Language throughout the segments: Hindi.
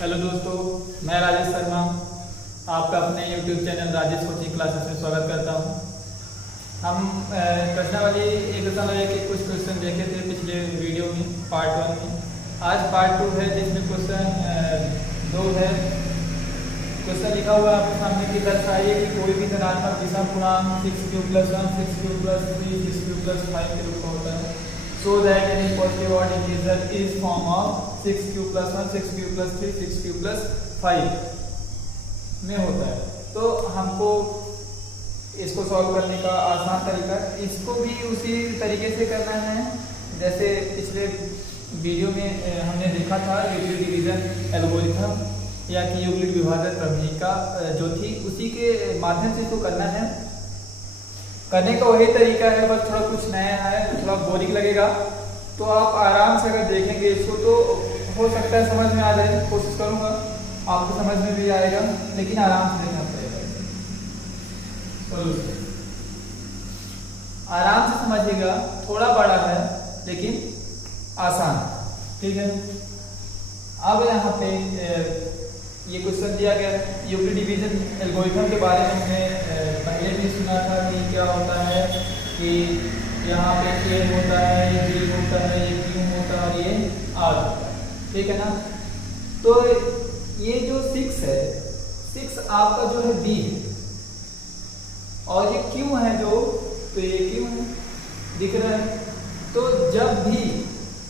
हेलो दोस्तों, मैं राजेश शर्मा आपका अपने YouTube channel Rajesh coaching classes में स्वागत करता हूं। हम प्रश्नावली 1.1 के कुछ क्वेश्चन देखे थे पिछले वीडियो में, पार्ट 1 में। आज पार्ट 2 है जिसमें क्वेश्चन 2 है। क्वेश्चन लिखा हुआ है आपके सामने कि दर्शाइए कि कोई भी धनात्मक विषम पूर्णांक 6q+1 6q+3 6q+5 के रूप में होता है। So that any positive odd integer is form of 6q+1 6q+3 6q+5 में होता है। तो हमको इसको सॉल्व करने का आसान तरीका, इसको भी उसी तरीके से करना है जैसे पिछले वीडियो में हमने देखा था। यूक्लिड डिवीजन एल्गोरिथम या कि यूक्लिड विभाजन प्रमेय जो थी, उसी के माध्यम से इसको करना है। करने का वही तरीका है, बस थोड़ा कुछ नया है, थोड़ा बोरिंग लगेगा। तो आप आराम से अगर देखेंगे इसको तो हो सकता है समझ में आ जाए। कोशिश करूंगा आपको समझ में भी आएगा, लेकिन आराम से देखना पड़ेगा। आराम से समझिएगा, थोड़ा बड़ा है लेकिन आसान, ठीक है। अब यहाँ पे ये क्वेश्चन दिया गया है। यूक्लिड डिवीजन एल्गोरिथम के बारे में हमने पहले भी सुना था कि क्या होता है कि यहाँ पे ए होता है, ये बी होता है, ये क्यू होता है और ये आर होता है, ठीक है ना। तो ये जो 6 है, 6 आपका जो है बी है और ये क्यू है जो, तो ये क्यू है, दिख रहा है। तो जब भी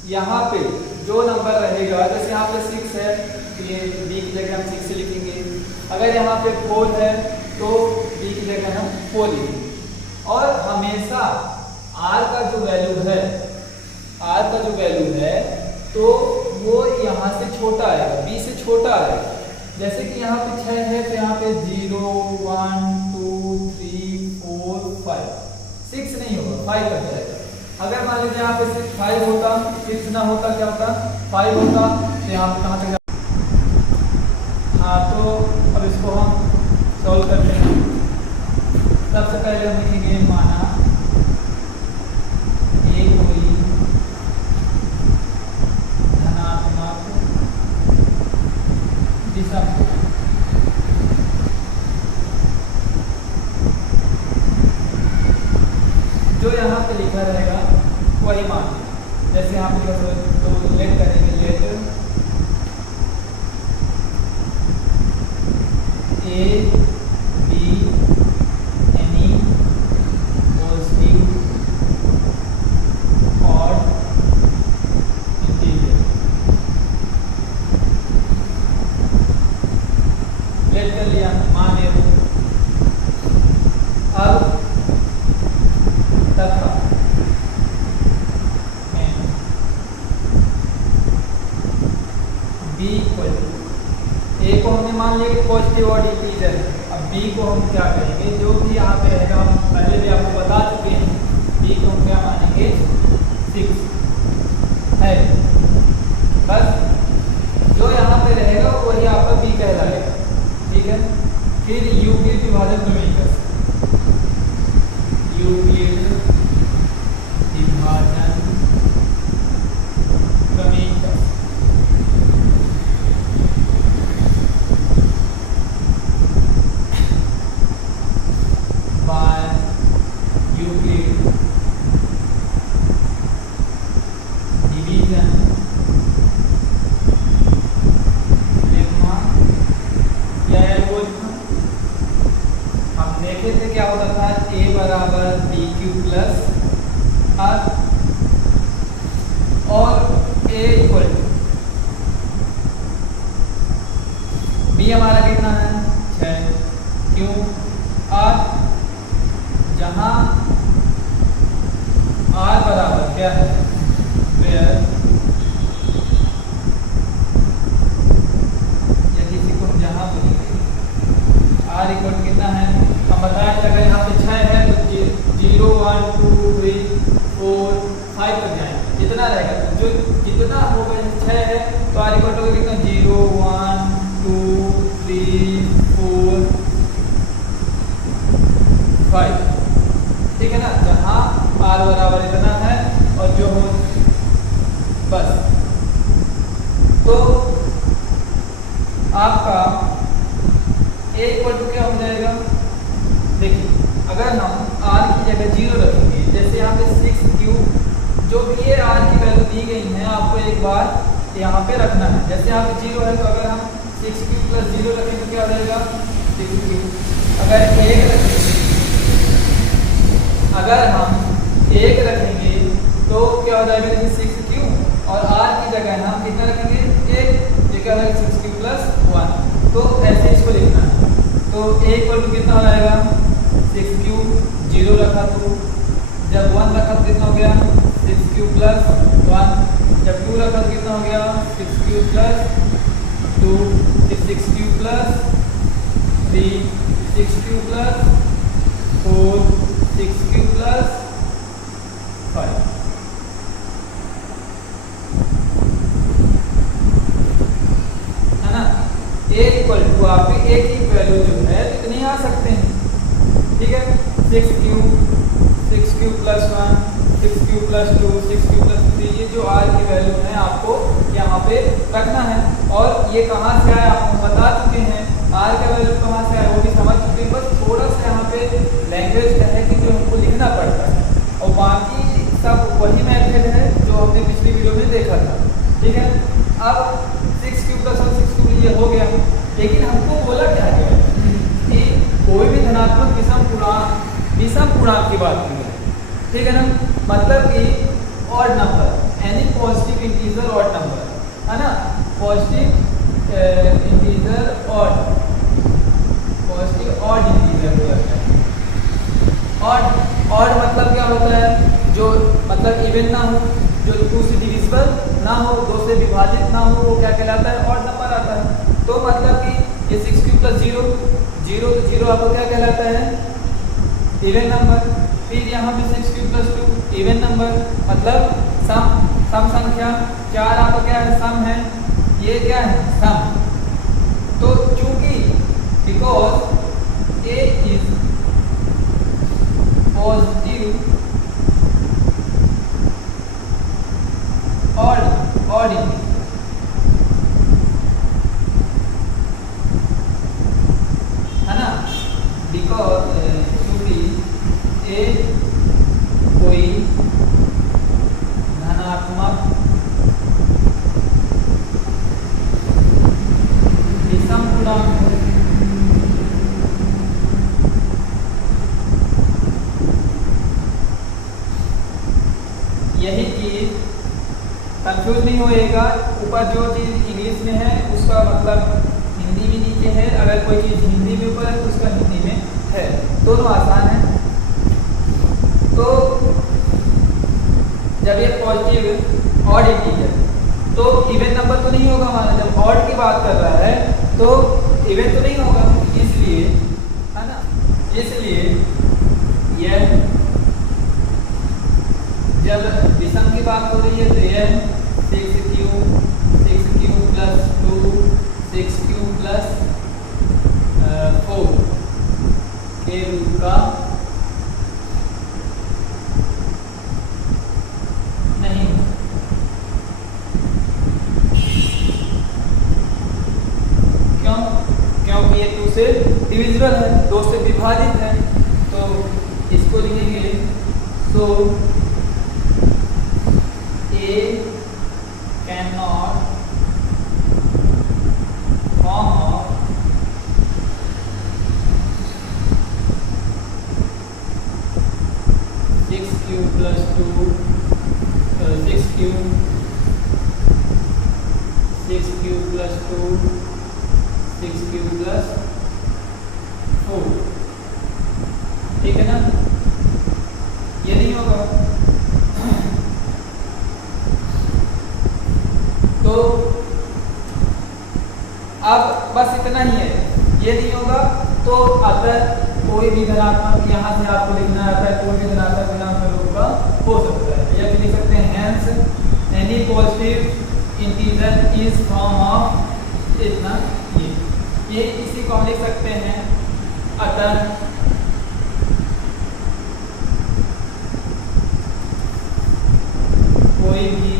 यहाँ पे जो नंबर रहेगा, जैसे यहाँ पे 6 है तो ये बी की जगह हम 6 से लिखेंगे। अगर यहाँ पे 4 है तो बी की जगह हम 4 लिखेंगे। और हमेशा आर का जो वैल्यू है, आर का जो वैल्यू है तो वो यहाँ से छोटा आएगा, बी से छोटा आएगा। जैसे कि यहाँ पे 6 है तो यहाँ पे 0 1 2 3 4 5, 6 नहीं होगा, 5 लग जाएगा। अगर मान लीजिए यहाँ पे 5 होता, 6 ना होता, क्या होता, 5 होता, तो यहाँ पे कहाँ तक। हाँ, तो अब इसको हम सॉल्व करते हैं। सबसे पहले हम लिखेंगे माना ए कोई धनात्मक विषम जो यहाँ पे लिखा रहेगा वही मान लें। जैसे यहाँ पे तो लेट करेंगे, let a be any positive odd integer, let कर लिया, मान लिया। अब तथा बी इक्वल टू, ए को हमने मान लिया कि पॉजिटिव ऑड इंटीजर है। अब बी को हम क्या करेंगे, जो भी यहाँ पे रहेगा, हम पहले भी आपको बता चुके हैं, बी को हम क्या मानेंगे 6 है। बस जो यहाँ पे रहेगा वही आपका बी कहलाएगा, ठीक है। फिर यूक्लिड विभाजन प्रमेय, यूक्लिड विभाजन प्रमेय बी हमारा कितना है 6, क्यों आर, जहां आर बराबर क्या है, वेयर, या किसी को हम जहां बोलेंगे आर इक्वल कितना है, हम बताएं अगर यहाँ पे 6 है तो 0 1 2 3 4 5 तक जाएंगे, जितना रहेगा, जो जितना होगा 6 है तो आर इक्वल टू कितना 0 1 2 3 4 5, ठीक है ना। जहाँ आर बराबर इतना है और जो हो बस, तो आपका a इक्वल टू क्या हो जाएगा, देखिए अगर हम r की जगह 0 रखेंगे, जैसे यहाँ पे 6 क्यूब जो भी ये r की वैल्यू दी गई है आपको एक बार यहाँ पे रखना है। जैसे यहाँ पे 0 है तो अगर हम 6 क्यूब प्लस 0 रखें तो क्या हो जाएगा 6 क्यूब। अगर 1 रखेंगे, अगर हम 1 रखेंगे तो क्या हो जाएगा, जैसे 6 क्यूब और r की जगह हम कितना रखेंगे 1, ये क्या हो जाएगा 6 क्यूब प्लस 1। तो ऐसे इसको लिखना है। तो a इक्वल टू कितना हो जाएगा 6 क्यूब, 0 रखा तो, जब 1 रखा तो कितना हो गया 6 क्यूब प्लस 1, जब 2 रखा तो कितना हो गया 6 क्यूब प्लस 2, फिर 6 cube plus 3, 6 cube plus 4, 6 cube plus 5। है ना, a इक्वल टू आप a की वैल्यू जो है इतनी आ सकते हैं, ठीक है। 6 cube plus 1, 6 cube plus 2, 6 cube plus 3, ये जो r की वैल्यू है आपको यहाँ पे रखना है। और ये कहाँ से आया आपको बता चुके हैं, r का वैल्यू कहाँ से आया वो भी समझ चुके हैं। बस थोड़ा सा यहाँ पे लैंग्वेज है कि जो हमको लिखना पड़ता है, और बाकी सब वही मेथड है जो हमने पिछली वीडियो में देखा था, ठीक है। अब 6 क्यूब प्लस 1, 6 क्यूब ये हो गया, लेकिन हमको बोला क्या गया कि कोई भी धनात्मक विषम पूर्णांक की बात की है, ठीक है ना। मतलब कि odd number, any positive integer odd number, है ना, positive integer odd, positive odd integer. Odd मतलब क्या होता है, जो मतलब इवन ना हो, जो 2 से डिविजिबल ना हो, 2 से विभाजित ना हो, वो क्या कहलाता है ऑड नंबर आता है। तो मतलब कि ये 6 क्यूब प्लस 0, 0 तो 0 आपको क्या कहलाता है इवन नंबर। फिर यहाँ पे 6 क्यूब प्लस 2 इवन नंबर, मतलब सम संख्या, 4 आपका क्या है सम है, ये क्या है सम। तो चूंकि because a is positive odd integer, है ना, बिकॉज चूंकि a कोई धनात्मक विषम पूर्णांक है, यही चीज कंफ्यूज नहीं होएगा। ऊपर जो चीज इंग्लिश में है उसका मतलब हिंदी में नीचे है, अगर कोई चीज हिंदी में ऊपर है तो उसका हिंदी में है, दोनों आसान है। तो जब ये पॉजिटिव ऑड इंटीजर तो इवन नंबर तो नहीं होगा हमारा, जब ऑड की बात कर रहा है तो इवन तो नहीं होगा, इसलिए, है ना, इसलिए यह जब विषम की बात हो रही है तो यह 6 क्यूब प्लस 2, 6 क्यूब प्लस 4 के रूप का नहीं, क्यों, क्योंकि ये 2 से डिविजिबल है, 2 से विभाजित है। तो इसको लिखेंगे, सो a cannot form of six cube plus 2, 6 cube plus 2, 6 cube plus 4, ठीक है ना, ये नहीं होगा। तो अब बस इतना ही है, ये नहीं होगा। तो अगर कोई भी धनात्मक यहाँ से आपको लिखना आता है, कोई भी धनात्मक ऋणात्मक रूप का हो सकता है, या लिख सकते हैं hence any positive integer is form of इतना, ये इसी को हम लिख सकते हैं। अतः कोई भी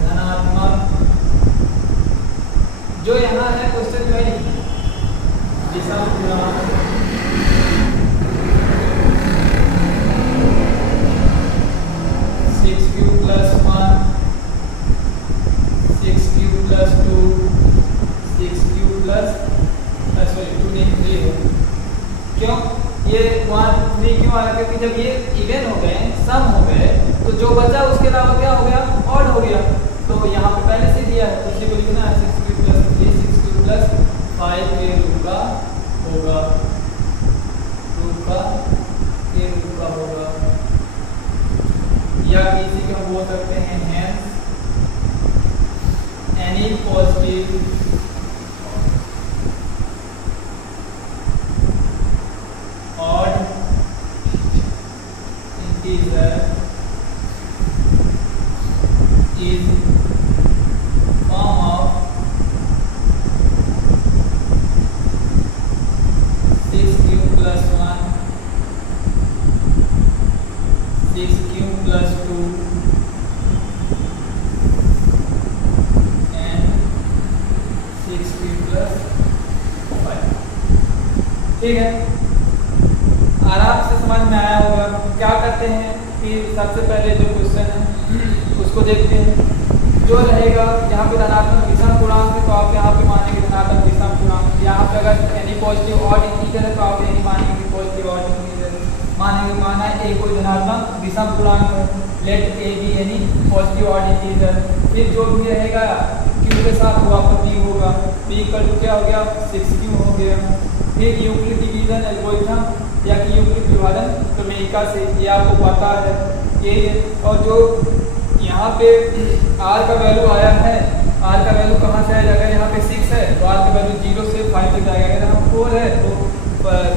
धनात्मक जो यहाँ है क्वेश्चन जो है लिखना है विषम पूर्णांक 6q + 1 6q + 2 6q + 2 नहीं 3 है। क्यों ये 1 3 क्यों आ रहा है? क्योंकि जब ये इवन हो गए सम हो गए तो जो बचा उसके अलावा क्या हो गया? ऑड हो गया। तो यहाँ पे पहले से दिया है तो इसी को लिखना है 6q + 3 6q + 5 के रूप का होगा या इसी को हम बोल सकते हैं hence any positive odd integer is form of 6q + 1 6q + 2 and 6q + 5। ठीक है, आराम से समझ में आया होगा। क्या करते हैं कि सबसे पहले जो क्वेश्चन है उसको देखते हैं। जो रहेगा यहाँ पे धनात्मक विषम पूर्णांक है तो आप यहाँ पे मानेंगे धनात्मक विषम पूर्णांक। यहाँ पे अगर एनी पॉजिटिव ऑड इंटीजर है तो आप एनी मानेंगे पॉजिटिव ऑड इंटीजर मानेंगे। माना ए कोई धनात्मक विषम पूर्णांक है, let a be any positive odd integer. फिर जो भी रहेगा q के साथ वो आपका b होगा। b इक्वल टू क्या हो गया? 6q हो गया। फिर यूक्लिड डिवीजन एल्गोरिथम या कि यूक्लिड विभाजन प्रमेयिका से, ये आपको पता है ये। और जो यहाँ पे r का वैल्यू आया है, r का वैल्यू कहाँ से आएगा? यहाँ पे 6 है तो r का वैल्यू 0 से 5 तक जाएगा। अगर यहाँ 4 है तो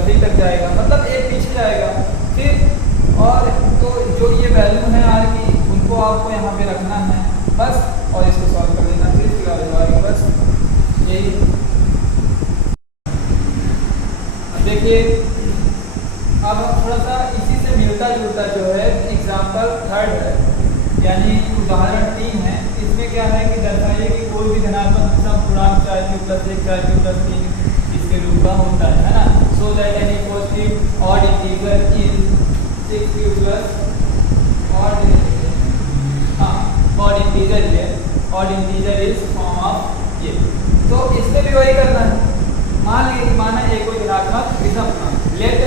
3 तक जाएगा, मतलब एक पीछे जाएगा। फिर और तो जो ये वैल्यू है r की उनको आपको यहाँ पे रखना है बस, और इसको सॉल्व कर देना। फिर इसके बाद बस यही। अब देखिए अब थोड़ा सा इसी से मिलता जुलता जो है एग्जाम्पल 3 है, यानी उदाहरण 3 है। इसमें क्या है कि दर्शाइए कि कोई भी धनात्मक विषम पूर्णांक चाहे q + 1 चाहे q + 3 इसके रूप का होता है ना। So that any positive odd integer is 6q + odd integer है, odd integer is form of ये। तो इसमें भी वही करना है। मान लीजिए कि माना ए कोई धनात्मक विषम पूर्णांक, let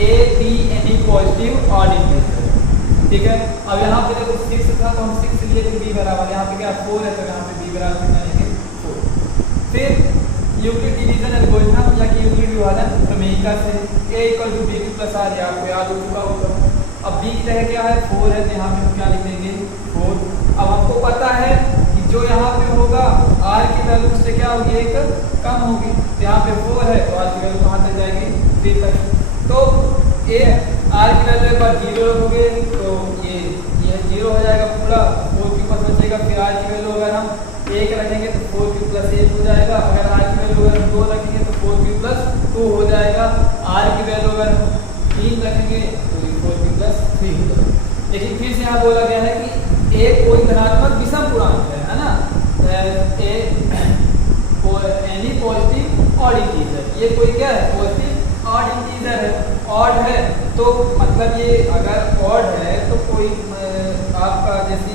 a be any positive odd integer. ठीक है, अब यहाँ पे देखो 6 था तो हम 6 लिए थे b बराबर, यहाँ पे क्या 4 है तो यहाँ पे b बराबर कितना लेंगे 4। फिर यूक्लिड डिवीजन एल्गोरिथम या कि यूक्लिड विभाजन प्रमेयिका से a = b + r ये आपको याद हो चुका होगा। अब b की जगह क्या है 4 है तो यहाँ पे हम क्या लिख देंगे 4। अब हमको पता है कि जो यहाँ पे होगा r की वैल्यू उससे क्या होगी एक कम होगी। तो यहाँ पे 4 है तो r की वैल्यू कहाँ तक जाएगी 3 तक। तो ये r की वैल्यू एक बार 0 रखोगे तो ये 0 हो जाएगा पूरा, 4q पास बचेगा। फिर r की वैल्यू अगर हम 1 रखेंगे तो 4q + 1 हो जाएगा। अगर r की वैल्यू अगर हम 2 रखेंगे तो 4q + 2 हो जाएगा। r की वैल्यू अगर हम 3 रखेंगे तो 4q + 3 हो जाएगा। लेकिन फिर से यहाँ बोला गया है कि a कोई धनात्मक विषम पूर्णांक है ना, एनी पॉजिटिव ऑड इंटीजर। ये कोई क्या है? पॉजिटिव ऑड इंटीजर है। ऑड है तो मतलब ये अगर ऑड है तो कोई आपका जैसे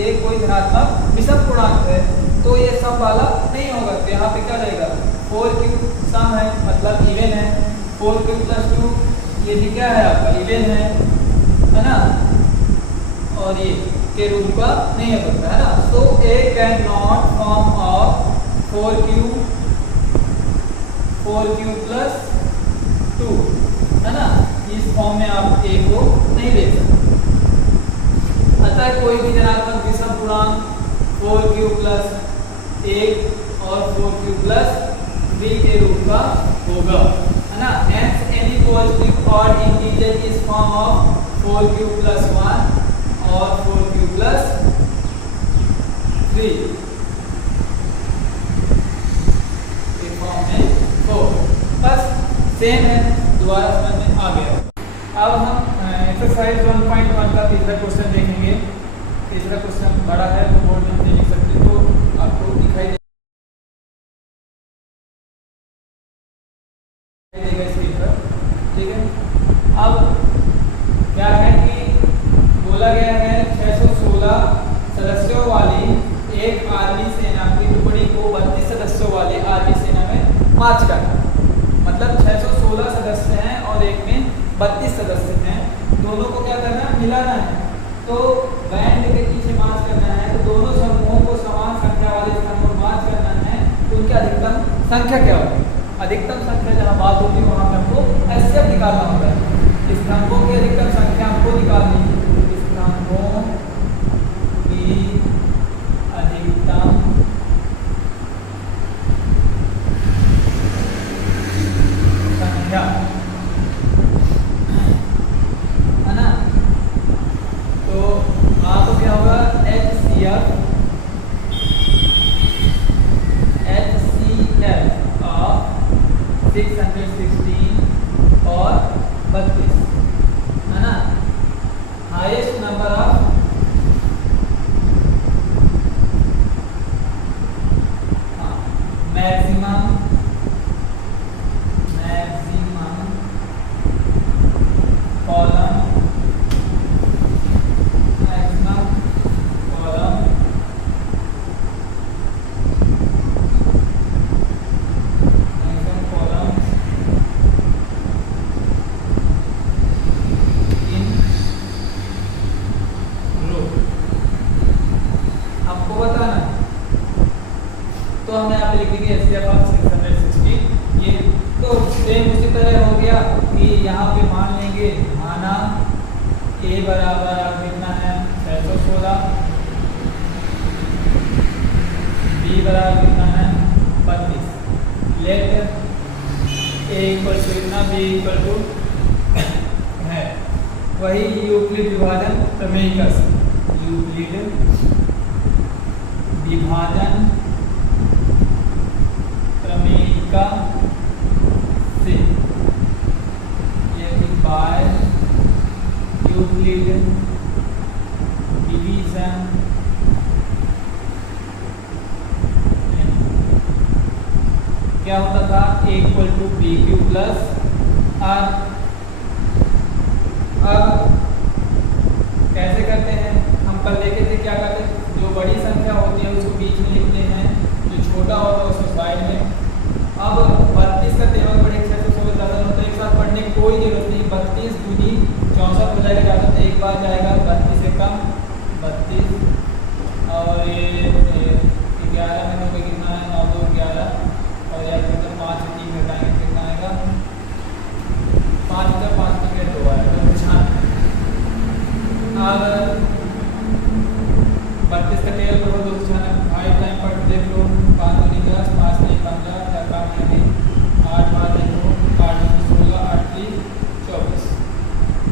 ए कोई धनात्मक विषम पूर्णांक है तो ये सम वाला नहीं होगा। तो यहाँ पे क्या रहेगा 4q सम है मतलब इवन है। 4q + 2 ये भी क्या है आपका इवन है ना, और ये के रूप का नहीं हो सकता है ना। So a can not form of 4q + 2 है ना, इस फॉर्म में आप a को नहीं ले सकते। अतः कोई भी धनात्मक विषम पूर्णांक 4q + 1 और 4q + 3 के रूप का होगा है ना। Hence any positive odd integer is form of 4q + 1 और 4q + 3 एक फॉर्म में 4। बस सेम है, दोबारा समझ में आ गया। अब हम एक्सरसाइज 1.1 का तीसरा क्वेश्चन देखेंगे। तीसरा क्वेश्चन बड़ा है तो बोर्ड में लिख सकते हो, तो आपको दिखाई वाली एक आर्मी सेना की टुकड़ी को 32 सदस्यों वाली आर्मी सेना में मार्च करना। मतलब 616 सदस्य हैं और एक में 32 सदस्य हैं, दोनों को क्या करना है, मिलाना है। तो बैंड के पीछे मार्च करना है, तो दोनों समूहों को समान संख्या वाले स्तंभों में मार्च करना है। तो उनकी अधिकतम संख्या क्या होगी? अधिकतम संख्या जहाँ बात होती है वहाँ पे हमको एचसीएफ निकालना होता है। स्तंभों की अधिकतम संख्या हमको निकालनी है। स्तंभों की अधिकतम संख्या है ना, तो वहाँ तो क्या होगा, HCF ऑफ 616 और 32 है ना। Highest number of maximum column, maximum column in row आपको बताना। तो हम यहाँ पे लिख देंगे एचसीएफ ऑफ 616। ये तो सेम उसी तरह हो गया कि यहाँ पे मान लेंगे, माना A बराबर अब कितना है 616, B बराबर कितना है 32। लेट A इक्वल टू कितना, B इक्वल टू है वही यूक्लिड विभाजन प्रमेय का, यूक्लिड विभाजन प्रमेयिका से, ये बाय यूक्लिड डिवीजन क्या होता था, A equal to b q plus r. अब कैसे करते हैं, हम कल देखे थे क्या करते हैं, जो बड़ी संख्या होती है उसको बीच में लिखते हैं, जो छोटा होता है उसको साइड में। अब 32 का तेरह बड़े 616 ज़्यादा होता है, एक साथ पढ़ने की कोई जरूरत नहीं। 32 दूनी 64 हो जाएगा, ज़्यादा तो एक बार जाएगा, 32 से कम 32 और ये 11 में तो कितना है 9 2 11 और यार मतलब 5 से 3 घटाएंगे कितना आएगा, 5 का 5 में 2 आएगा 96। अब 32 का टेबल करो 296, 5 टाइम पढ़ देख लो, 5 दूनी 10, 5 नहीं 15, 4 काम नहीं 8 बार देखो, 8 16, 8 3 24,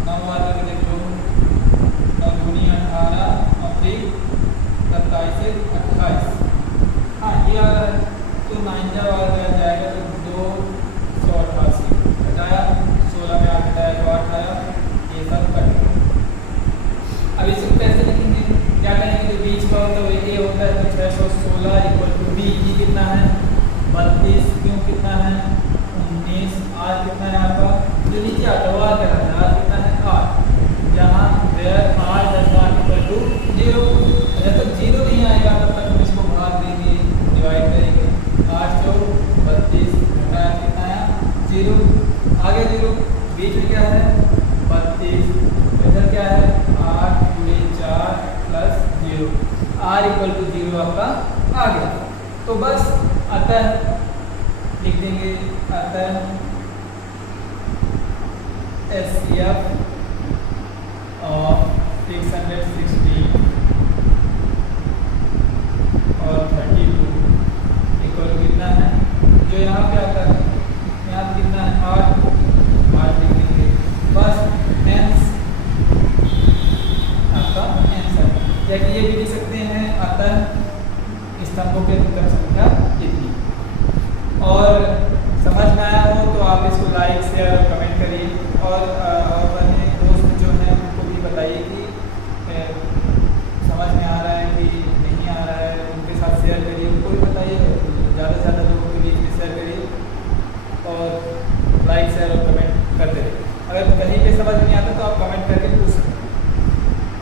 9 बार करके देख लो, 9 दूनी 18 और 3 27 से 28। हाँ ये आ रहा है तो 9 बार कर जाएगा तो 288 घटाया, 16 में 8 घटाया तो 8 आया, ये सब कट। अब इसको कैसे लिखेंगे, क्या करेंगे, जो बीच का होता है ये होता है, तो 616 इक्वल टू बी कितना है 32, क्यों कितना है 19, आर कितना है आपका, जो नीचे आता है आर क्या है, आर कितना है 8, जहाँ where r does not equal to 0। जब तक 0 नहीं आएगा तब तक हम इसको भाग देंगे, डिवाइड करेंगे, 8 4 32 घटाया कितना आया 0, आगे 0, बीच में क्या है 32, इधर क्या है 8 गुणे 4 प्लस 0, आर इक्वल टू 0 आपका आ गया। तो बस अतः लिख देंगे, अतः एचसीएफ ऑफ 616 और 32 इक्वल कितना है, जो यहाँ पे आता है, यहाँ पे कितना है 8 लिख देंगे, बस हेंस आपका आंसर। या कि ये भी लिख सकते हैं, अतः स्तंभों की अधिकतम संख्या कितनी। और समझ में आया हो तो आप इसको लाइक शेयर और कमेंट करिए, और अपने दोस्त जो हैं उनको भी बताइए कि समझ में आ रहा है कि नहीं आ रहा है, उनके साथ शेयर करिए, उनको भी बताइए, ज़्यादा से ज़्यादा लोगों के बीच में शेयर करिए और लाइक शेयर और कमेंट करते रहिए। अगर कहीं पे समझ में